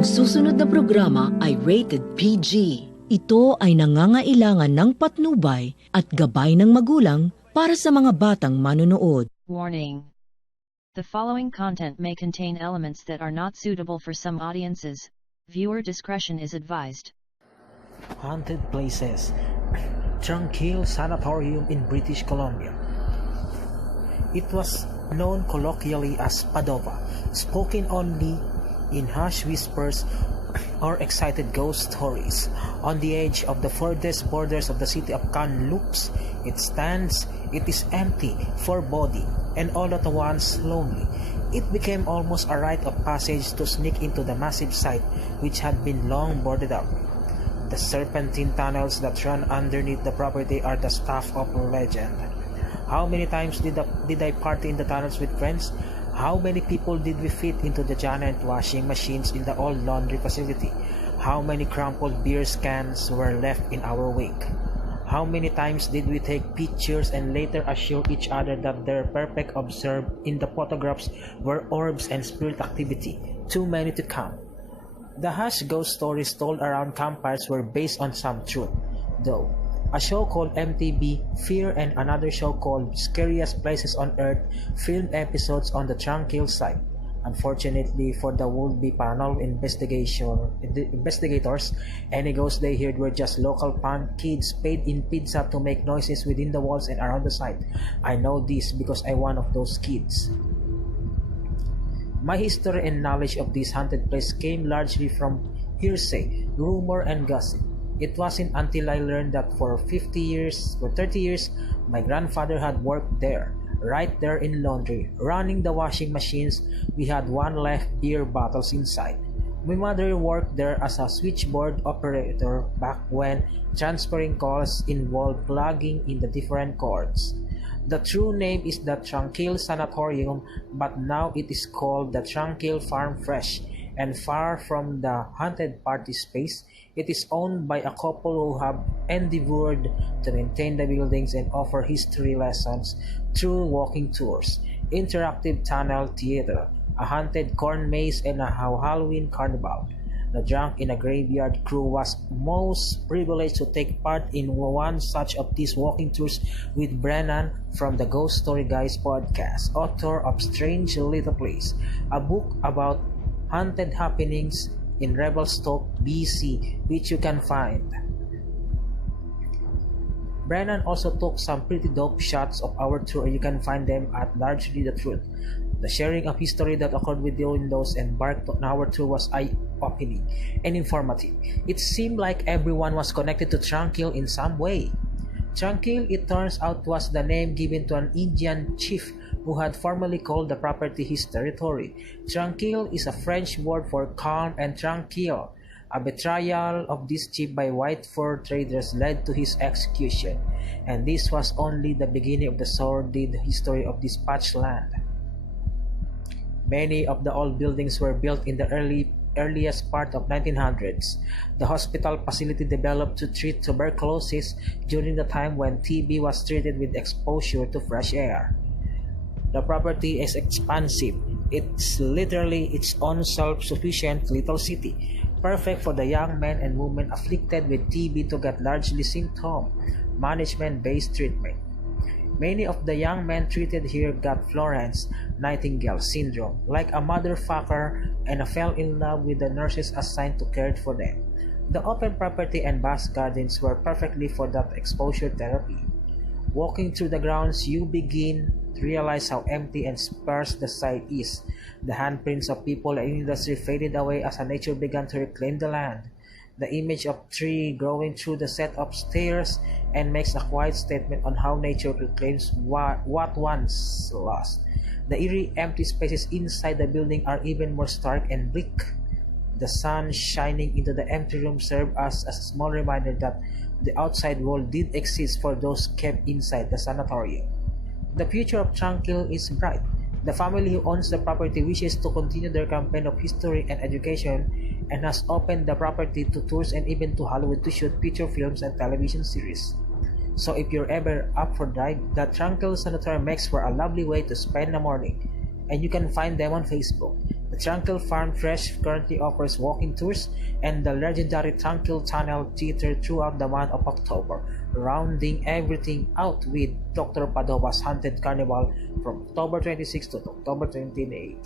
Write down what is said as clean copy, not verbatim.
Ang susunod na programa ay rated PG. Ito ay nangangailangan ng patnubay at gabay ng magulang para sa mga batang manonood. Warning. The following content may contain elements that are not suitable for some audiences. Viewer discretion is advised. Haunted places. Tranquille Sanatorium in British Columbia. It was known colloquially as Padova, spoken only in hushed whispers or excited ghost stories. On the edge of the furthest borders of the city of Kamloops, it stands. It is empty, foreboding, and all at once lonely. It became almost a rite of passage to sneak into the massive site which had been long boarded up. The serpentine tunnels that run underneath the property are the stuff of legend. How many times did I party in the tunnels with friends? How many people did we fit into the giant washing machines in the old laundry facility? How many crumpled beer cans were left in our wake? How many times did we take pictures and later assure each other that their perfect observed in the photographs were orbs and spirit activity? Too many to count. The hush ghost stories told around campfires were based on some truth, though. A show called MTV Fear and another show called Scariest Places on Earth filmed episodes on the Tranquille site. Unfortunately for the would-be paranormal investigators, any ghosts they heard were just local punk kids paid in pizza to make noises within the walls and around the site. I know this because I'm one of those kids. My history and knowledge of this haunted place came largely from hearsay, rumor, and gossip. It wasn't until I learned that for 30 years, my grandfather had worked there, right there in laundry, running the washing machines. We had one left beer bottles inside. My mother worked there as a switchboard operator back when transferring calls involved plugging in the different cords. The true name is the Tranquille Sanatorium, but now it is called the Tranquille Farm Fresh, and far from the haunted party space, it is owned by a couple who have endeavored to maintain the buildings and offer history lessons through walking tours, interactive tunnel theater, a haunted corn maze, and a Halloween carnival. The Drunk in a Graveyard crew was most privileged to take part in one such of these walking tours with Brennan from the Ghost Story Guys podcast, author of Strange Little Place, a book about haunted happenings in Revelstoke, BC, which you can find. Brennan also took some pretty dope shots of our tour, and you can find them at Largely the Truth. The sharing of history that occurred within those embarked on our tour was eye-opening and informative. It seemed like everyone was connected to Tranquille in some way. Tranquille, it turns out, was the name given to an Indian chief who had formerly called the property his territory. Tranquille is a French word for calm and tranquille. A betrayal of this chief by white fur traders led to his execution, and this was only the beginning of the sordid history of this patch land. Many of the old buildings were built in the earliest part of 1900s. The hospital facility developed to treat tuberculosis during the time when TB was treated with exposure to fresh air. The property is expansive. It's literally its own self-sufficient little city, perfect for the young men and women afflicted with TB to get largely symptom management-based treatment. Many of the young men treated here got Florence Nightingale syndrome, like a motherfucker, and fell in love with the nurses assigned to care for them. The open property and vast gardens were perfectly for that exposure therapy. Walking through the grounds, you begin to realize how empty and sparse the site is. The handprints of people and industry faded away as nature began to reclaim the land. The image of tree growing through the set of stairs and makes a quiet statement on how nature reclaims what once lost. The eerie empty spaces inside the building are even more stark and bleak. The sun shining into the empty room served as a small reminder that the outside world did exist for those kept inside the sanatorium. The future of Tranquille is bright. The family who owns the property wishes to continue their campaign of history and education and has opened the property to tours and even to Hollywood to shoot feature films and television series. So if you're ever up for drive, the Tranquille Sanatorium makes for a lovely way to spend the morning, and you can find them on Facebook. The Tranquille Farm Fresh currently offers walking tours and the legendary Tranquille Tunnel Theater throughout the month of October, rounding everything out with Dr. Padova's Haunted Carnival from October 26 to October 28.